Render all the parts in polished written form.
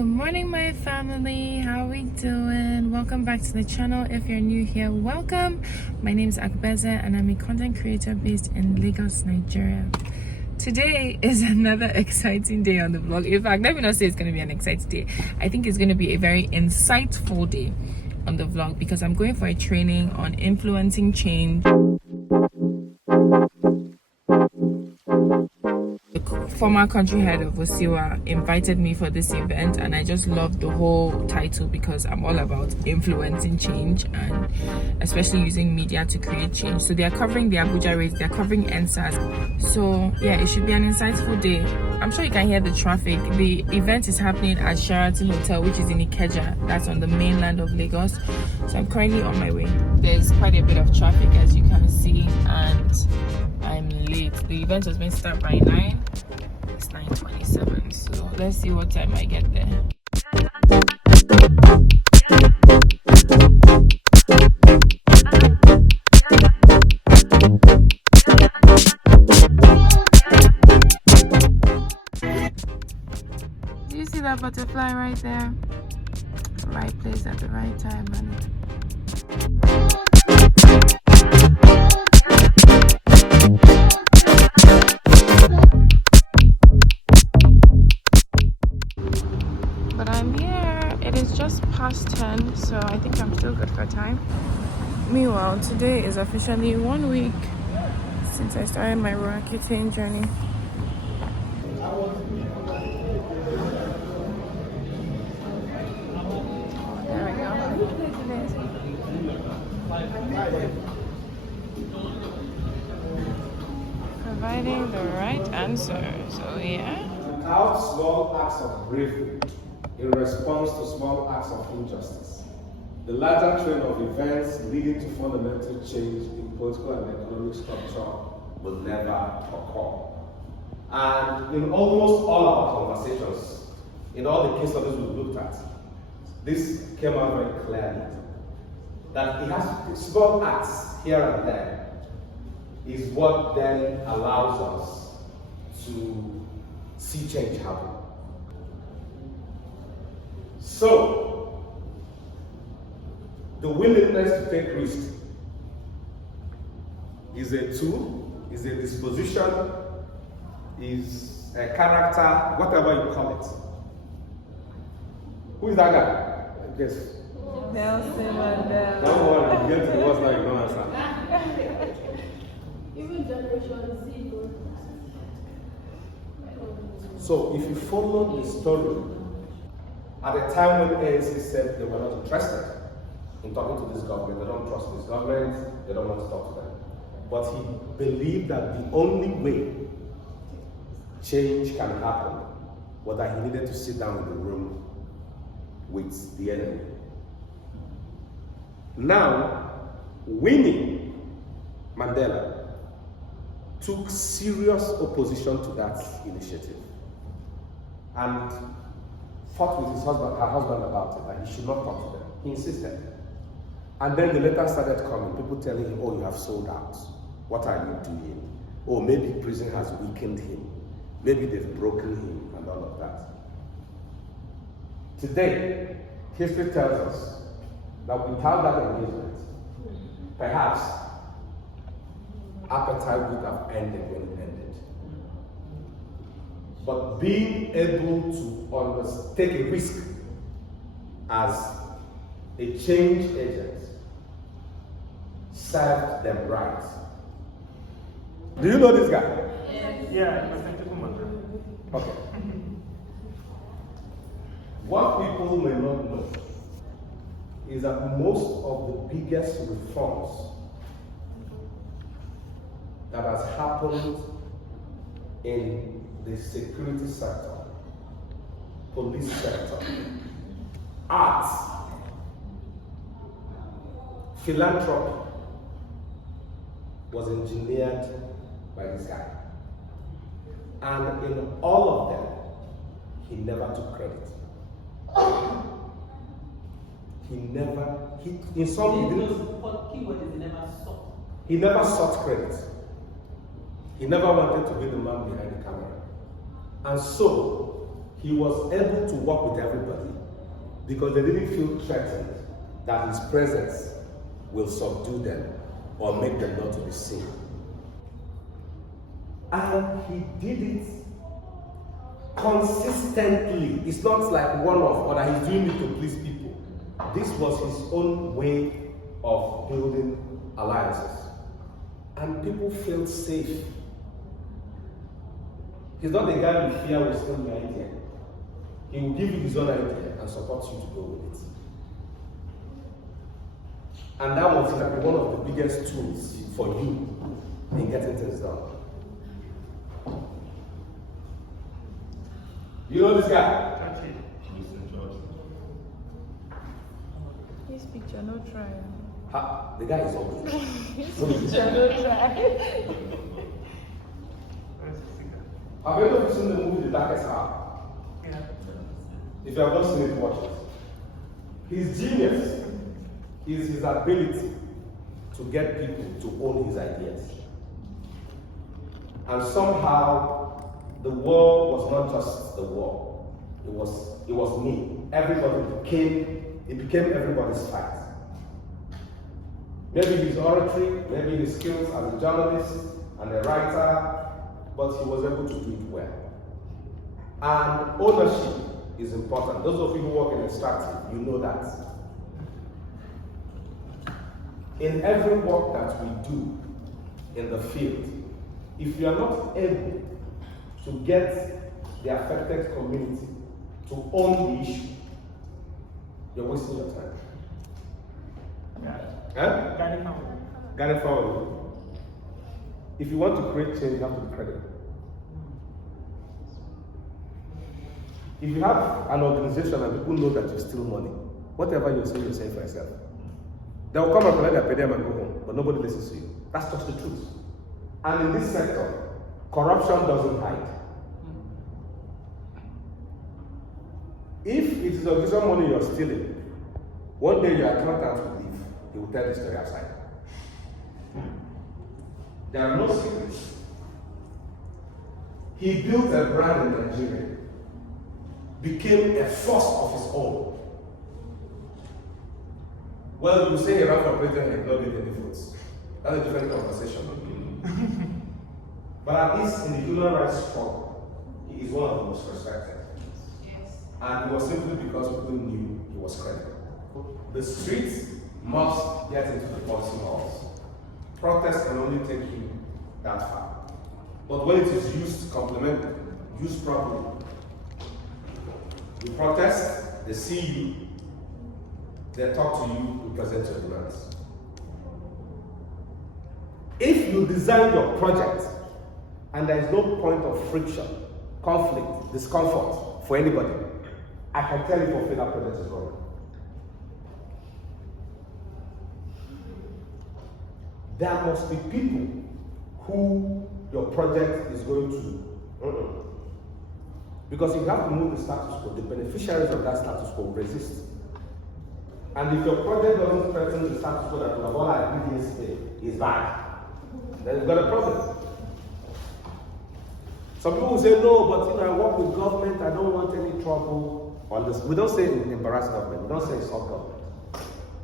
Good morning, my family. How are we doing? Welcome back to the channel. If you're new here, welcome. My name is Ikeja and I'm a content creator based in Lagos, Nigeria. Today is another exciting day on the vlog. In fact, let me not say it's going to be an exciting day. I think it's going to be a very insightful day on the vlog because I'm going for a training on influencing change. Former country head of Osiwa invited me for this event, and I just love the whole title because I'm all about influencing change and especially using media to create change. So they are covering the Abuja race, they're covering NSAS. So yeah, it should be an insightful day. I'm sure you can hear the traffic. The event is happening at Sheraton Hotel, which is in Ikeja. That's on the mainland of Lagos. So I'm currently on my way. There's quite a bit of traffic, as you can see, and I'm late. The event was meant to start by 9. It's 9:27, so let's see what time I get there. Do you see that butterfly right there? Right place at the right time, honey. But I'm here. It is just past 10, so I think I'm still good for time. Meanwhile, today is officially 1 week since I started my Roaccutane journey. There we go. Providing the right answer. So yeah. Without small acts of bravery in response to small acts of injustice, the larger train of events leading to fundamental change in political and economic structure will never occur. And in almost all our conversations, in all the case studies we've looked at, this came out very clearly. That it has small acts here and there is what then allows us to see change happen. So, the willingness to take risks is a tool, is a disposition, is a character, whatever you call it. Who is that guy? Yes. Nelson Mandela. Don't worry, you get to the worst now, you don't answer. Even Generation Z. So if you follow the story, at the time when ANC said they were not interested in talking to this government, they don't trust this government, they don't want to talk to them. But he believed that the only way change can happen was that he needed to sit down in the room with the enemy. Now, Winnie Mandela took serious opposition to that initiative and fought with her husband about it, that he should not talk to them. He insisted. And then the letter started coming, people telling him, oh, you have sold out. What are you doing? Oh, maybe prison has weakened him. Maybe they've broken him and all of that. Today, history tells us that without that engagement, perhaps appetite would have ended when it ended. But being able to take a risk as a change agent served them right. Do you know this guy? Yeah, okay. What people may not know is that most of the biggest reforms that has happened in the security sector, police sector, arts, philanthropy was engineered by this guy. And in all of them, he never took credit. He never sought credit. He never wanted to be the man behind the camera. And so, he was able to work with everybody. because they didn't feel threatened that his presence will subdue them or make them not to be seen. And he did it consistently. It's not like one-off or that he's doing it to please people. This was his own way of building alliances. And people felt safe. He's not the guy with fear will steal your idea. He will give you his own idea and support you to go with it. And that was like one of the biggest tools for you in getting things done. You know this guy? This picture, no try. The guy is old. This picture, no try. Have you ever seen the movie The Darkest Hour? Yeah. If you have not seen it, watch it. His genius is his ability to get people to own his ideas. And somehow, the war was not just the war. It was me. It became everybody's fight. Maybe his oratory, maybe his skills as a journalist and a writer, but he was able to do it well. And ownership is important. Those of you who work in extractive, you know that. In every work that we do in the field, if you are not able to get the affected community to own the issue, you're wasting your time. Got it forward. If you want to create change, you have to be credible. If you have an organization and people know that you steal money, whatever you're saying for yourself. They will come and collect their pay them and go home, but nobody listens to you. That's just the truth. And in this sector, corruption doesn't hide. If it is organization money you're stealing, one day your accountant will leave. He will tell the story outside. There are no secrets. He built a brand in Nigeria, became a force of his own. Well, you say he ran for president and not get any votes. That's a different conversation. But at least in the human rights struggle, he is one of the most respected. Yes. And it was simply because people knew he was credible. The streets must get into the policy halls. Protest can only take you that far. But when it is used used properly, you protest, they see you, they talk to you, you present your demands. If you design your project and there is no point of friction, conflict, discomfort for anybody, I can tell you for free that project is wrong. There must be people who your project is going to. Because if you have to move the status quo, the beneficiaries of that status quo resist. And if your project doesn't threaten the status quo that we have all agreed yesterday is bad, then you've got a problem. Some people will say, no, but I work with government, I don't want any trouble on this. We don't say embarrass government, we don't say insult government.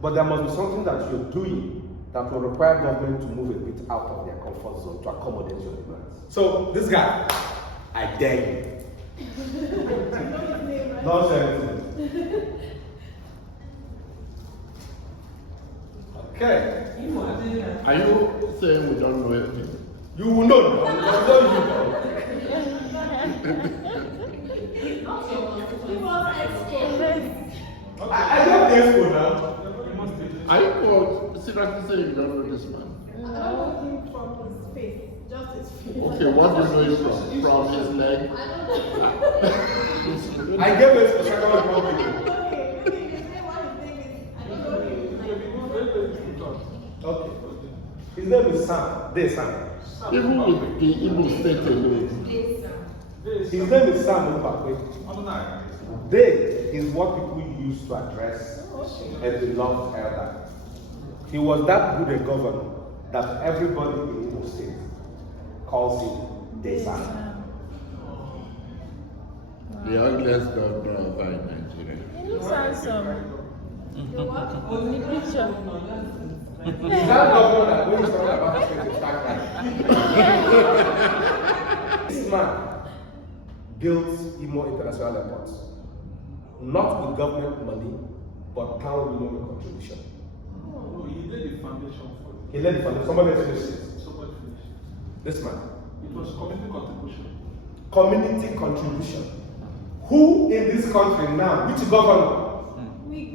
But there must be something that you're doing that will require government to move a bit out of their comfort zone to accommodate your demands. So, this guy, I dare you. Don't say anything. Okay. Are you saying we don't know anything? You will know. I got the expo now. Are you seriously saying you don't know this man? I don't know him from his face, just his face. Okay, what do you know you from? From his leg? I don't know. I gave it to second one. Okay. His name is Sam. Sam. Even with the Igbo state alone. His name is Sam Mbakwe. They is what people use to address a beloved elder. He was that good a governor that everybody in Igbo state calls him Sam. The ugliest governor in Nigeria. He looks handsome. The what? In the picture. Is that governor that when he's talking about his face, he's back This man built Imo International Airport, not with government money, but town minimum contribution. No, he laid the foundation for it. He laid the foundation. Somebody finished it. Somebody finished. This man. It was community contribution. Community contribution. Who in this country now, which governor,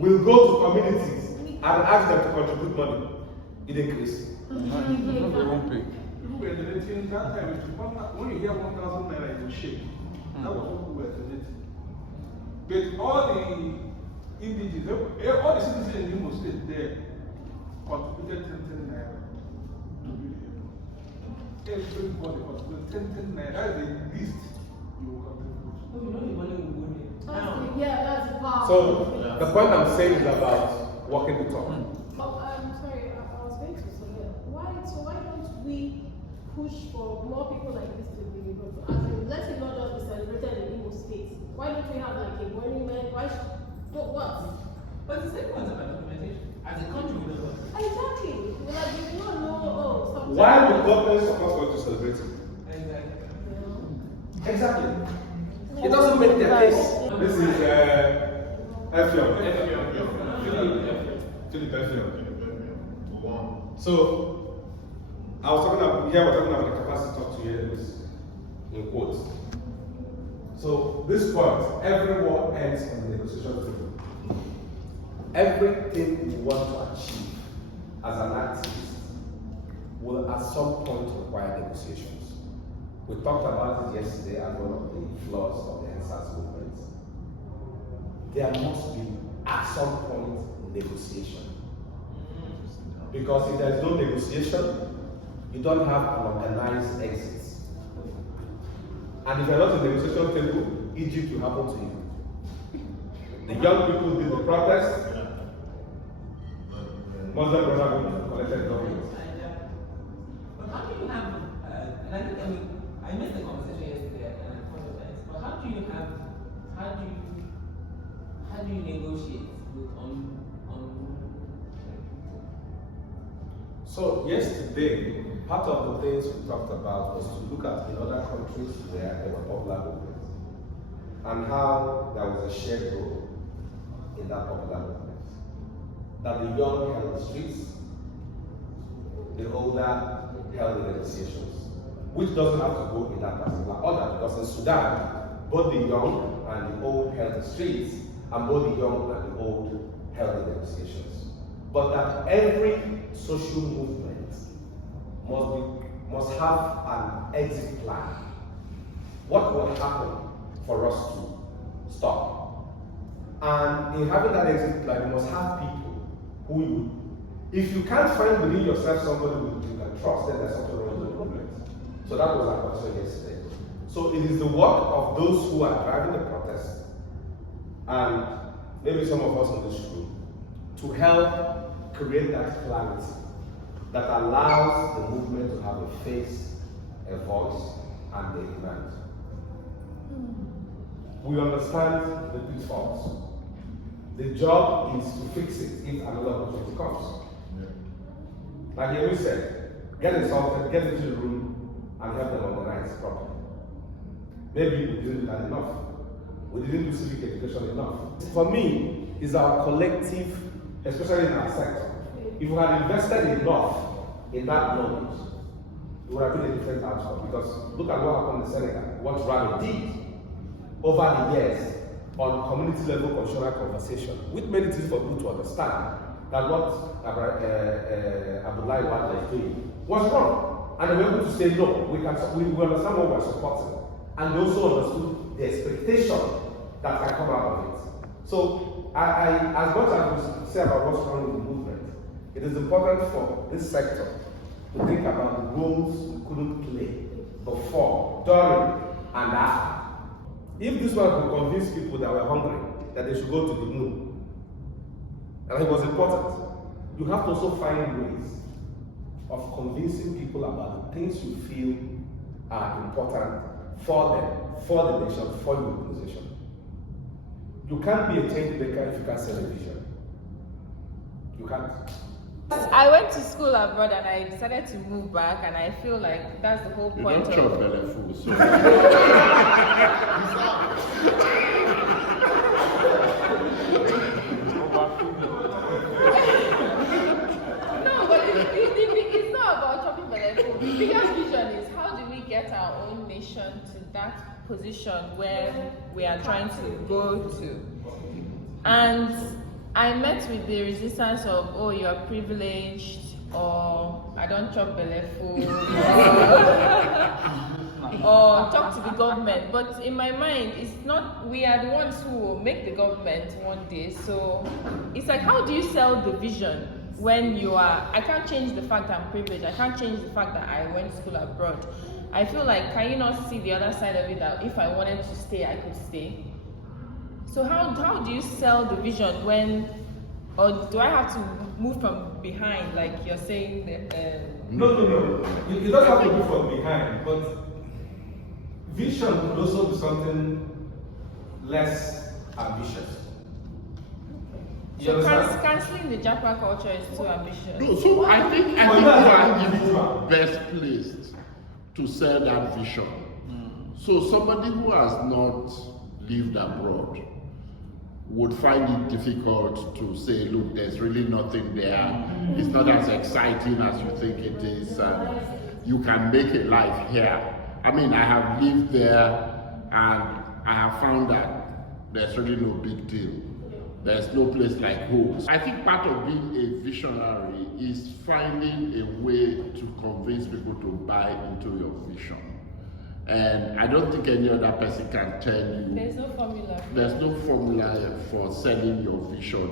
will go to communities and ask them to contribute money? It increases. They won't pay. People were donating that time. When you hear 1,000 naira, it will shake. That was what we were donating. But all the indigenous, all the citizens in Imo State there contributed 10 naira to be here. Everybody contributed 10 naira. That's the least you will contribute. Yeah, that's the part. So the point I'm saying is about walking the talk. Oh, I'm sorry, I was going to say that. Why don't we push for more people like this to be able to, as in, let it not just be celebrated in Imo State. Why don't we have like a monument? What? But the same ones about documentation. As a country, we don't know. Exactly. Like you don't know, something. Why would government support us to celebrate it? Exactly. Exactly. It doesn't make their case. This is Effiong. Philip Effiong. So, I was talking about, we're talking about the capacity to talk to heroes in quotes. So, this point, everyone ends on the negotiation table. Everything you want to achieve as an activist will at some point require negotiations. We talked about it yesterday as one of the flaws of the NSAS movement. There must be, at some point, negotiation. Because if there's no negotiation, you don't have an organized exit. And if you're not in the negotiation table, Egypt will happen to you. The young people did the protest, Muslim Brotherhood collected government. But how do you have, and I think, I missed the conversation yesterday and I apologize, but how do you negotiate with So yesterday, part of the things we talked about was to look at in other countries where there were popular movements and how there was a shared role in that popular movement. That the young held the streets, the older held the negotiations, which doesn't have to go in that particular order, because in Sudan, both the young and the old held the streets, and both the young and the old held the negotiations. But that every social movement must have an exit plan. What will happen for us to stop? And in having that exit plan, you must have people who you, if you can't find within yourself somebody who you can trust, then there's something wrong with the movement. So that was our concern yesterday. So it is the work of those who are driving the protest, and maybe some of us in this room, to help create that clarity that allows the movement to have a face, a voice, and a demand. We understand the pitfalls. The job is to fix it if another opportunity comes. Like Yemi said, get insulted, get into the room, and help them organize properly. Maybe we didn't do that enough. We didn't do civic education enough. For me, it's our collective, especially in our sector. If we had invested enough in that knowledge, it would have been a different outcome. Because look at what happened in Senegal, what Rabi did over the years on community level constitutional conversation, which made it easy for people to understand that what Abdullahi was doing was wrong. And they were able to say, no, we understand what we're supporting. And they also understood the expectation that can come out of it. So, as much as we say about what's wrong with the movement, it is important for this sector to think about the roles we couldn't play before, during, and after. If this one could convince people that were hungry that they should go to the moon, and it was important, you have to also find ways of convincing people about the things you feel are important for them, for the nation, for the organization. You can't be a change maker if you can't sell a vision. You can't. I went to school abroad and I decided to move back, and I feel like that's the whole You point don't chop belly food, so. No, but it's not about chopping belly food. The biggest vision is how do we get our own nation to that position where we are trying to go to. And I met with the resistance of, oh, you are privileged, or I don't chop belly food, or talk to the government. But in my mind, it's not, we are the ones who will make the government one day. So it's like, how do you sell the vision when you are, I can't change the fact that I'm privileged, I can't change the fact that I went to school abroad. I feel like, can you not see the other side of it, that if I wanted to stay, I could stay? So how do you sell the vision when, or do I have to move from behind, like you're saying that? No. You don't have to move from behind, but vision could also be something less ambitious. So cancelling the Japa culture is too ambitious. No, so I think you are even best placed to sell that vision. So somebody who has not lived abroad would find it difficult to say, look, there's really nothing there. It's not as exciting as you think it is. You can make a life here. I mean, I have lived there and I have found that there's really no big deal. There's no place like home. I think part of being a visionary is finding a way to convince people to buy into your vision. And I don't think any other person can tell you. There's no formula. There's no formula for selling your vision.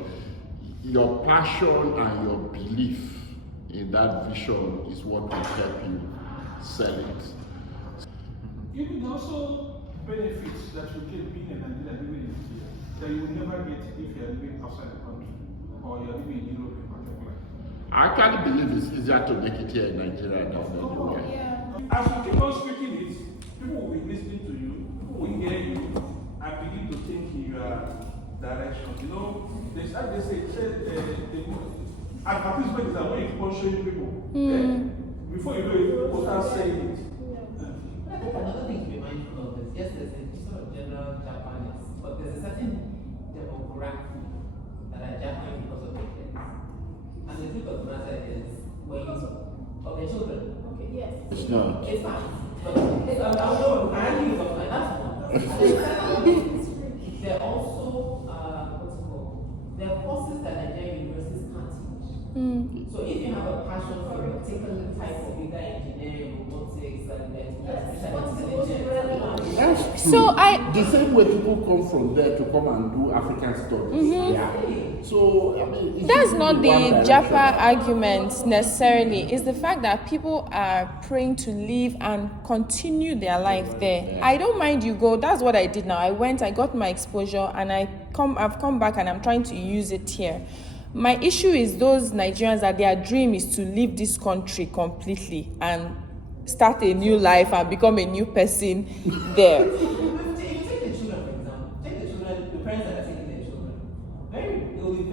Your passion and your belief in that vision is what will help you sell it. You can also benefits that you get being a Nigerian living in Nigeria that you will never get if you are living outside the country or you are living in Europe in particular. I actually believe it's easier to make it here in Nigeria than anywhere. Yeah. As you keep on speaking it, people will be listening to you, people will hear you, and begin to think in your direction. You know, they advertisement is that when you keep on showing people, before you know it, people start saying it. I think another thing to be mindful of is, yes, there's a sort of general Japanese, but there's a certain demographic that are Japanese because of their kids. And the truth of the matter is, when you of their children. Okay, yes. It's not. It's fine. But I use of my that's one. There are also what's it called? There are courses that Nigerian universities can't teach. So if you have a passion for a particular type of either engineering, robotics, and So the same way people come from there to come and do African studies. Yeah. So I mean, that's not the Japa argument necessarily. It's the fact that people are praying to live and continue their life there. I don't mind you go. That's what I did now. I went, I got my exposure, and I've come back and I'm trying to use it here. My issue is those Nigerians that their dream is to leave this country completely and start a new life and become a new person there. If you take the children, for example, take the children, the parents that are taking their children, it will be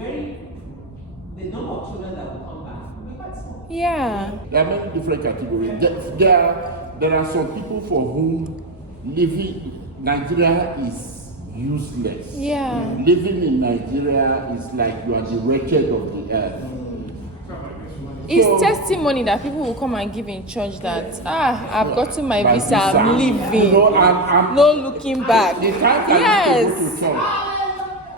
the number of children that will come back will be quite small. Yeah. There are many different categories. There are some people for whom living Nigeria is useless. Yeah. Living in Nigeria is like you are the wretched of the earth. It's testimony that people will come and give in church that I've gotten my visa, I'm leaving. You know, no looking back. They can't Yes.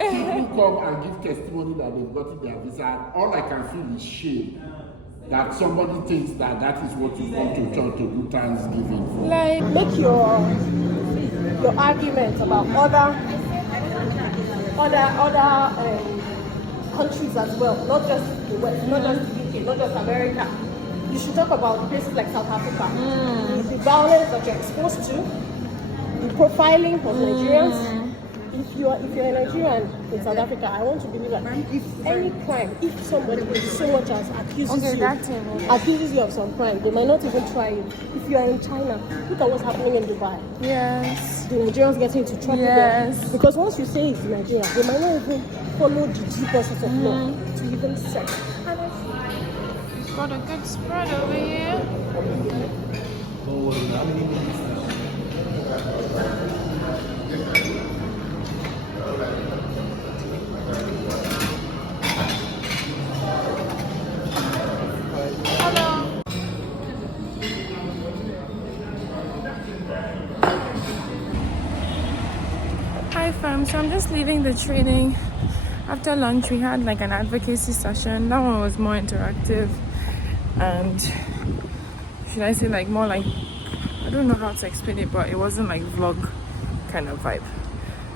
People come and give testimony that they've gotten their visa. All I can feel is shame that somebody thinks that is what you come to church to do Thanksgiving for. Like, Make your argument about other countries as well, not just the West, not just the UK, not just America. You should talk about places like South Africa. The violence that you're exposed to, the profiling of Nigerians, if you're a Nigerian in South Africa, I want to believe that if any crime, if somebody so much as accuses you of some crime, they might not even try you. If you are in China, look at what's happening in Dubai. Yes. The Nigerians getting into trouble there. Because once you say it's Nigeria, they might not even follow the due process of law to even search. We've got a good spread over here. Hi fam, so I'm just leaving the training. After lunch we had like an advocacy session. That one was more interactive and should I say like more like, I don't know how to explain it, but it wasn't like vlog kind of vibe.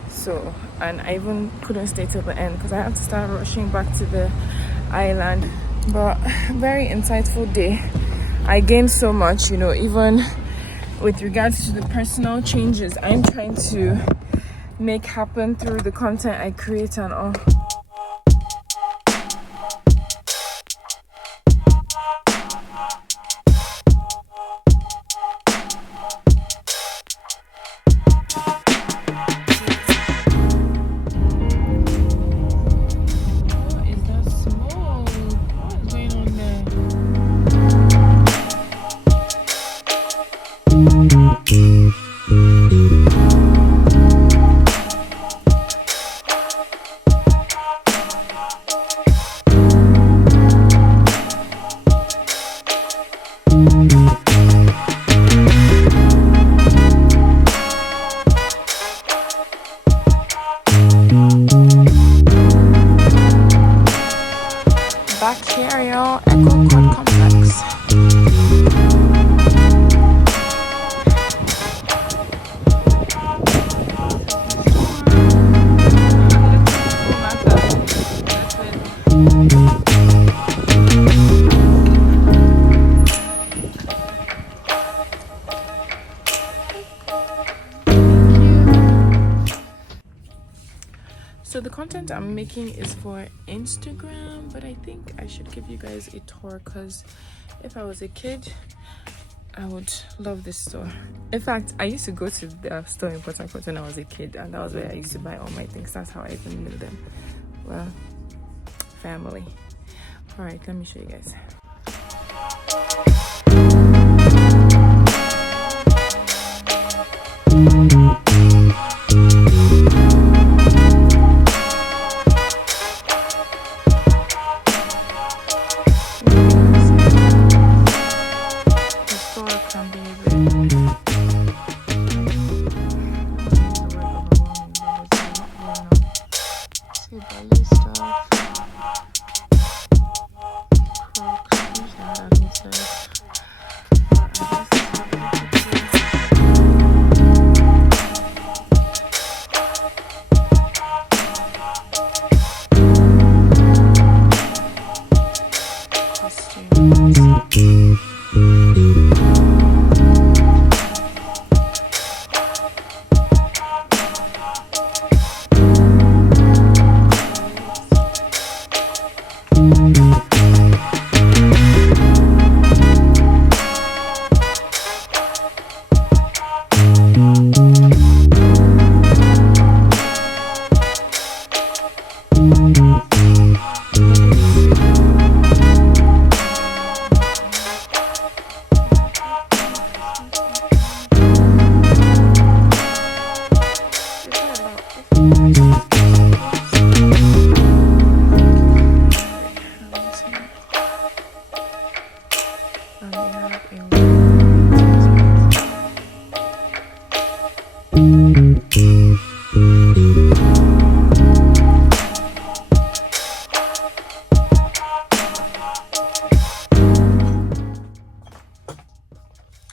So, and I even couldn't stay till the end because I have to start rushing back to the island. But very insightful day. I gained so much, you know, even with regards to the personal changes I'm trying to make happen through the content I create and all. Bacterial Echo Complex. So the content I'm making is for Instagram, but I think I should give you guys a tour because if I was a kid, I would love this store. In fact, I used to go to the store in Port Harcourt when I was a kid, and that was where I used to buy all my things. That's how I even knew them. Well, family. All right, let me show you guys.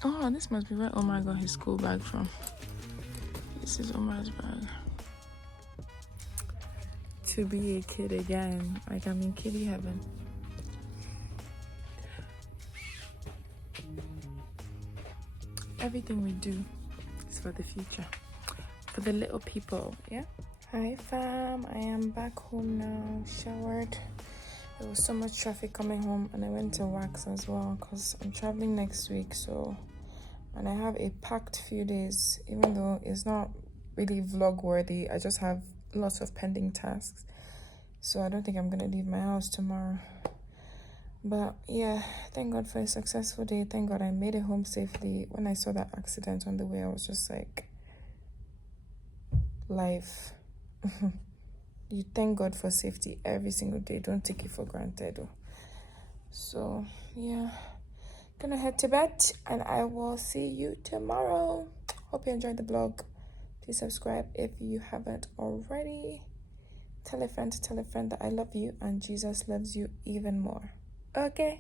Oh, this must be where Omar got his school bag from. This is Omar's bag. To be a kid again, like I'm in kiddie heaven. Everything we do is for the future, for the little people, yeah? Hi fam, I am back home now, showered. There was so much traffic coming home, and I went to wax as well because I'm traveling next week. So, and I have a packed few days, even though it's not really vlog worthy. I just have lots of pending tasks, so I don't think I'm gonna leave my house tomorrow. But yeah, thank God for a successful day. Thank God I made it home safely. When I saw that accident on the way, I was just like, life. You thank God for safety every single day. Don't take it for granted. So yeah, gonna head to bed, and I will see you tomorrow. Hope you enjoyed the vlog. Please subscribe if you haven't already. Tell a friend that I love you and Jesus loves you even more. Okay.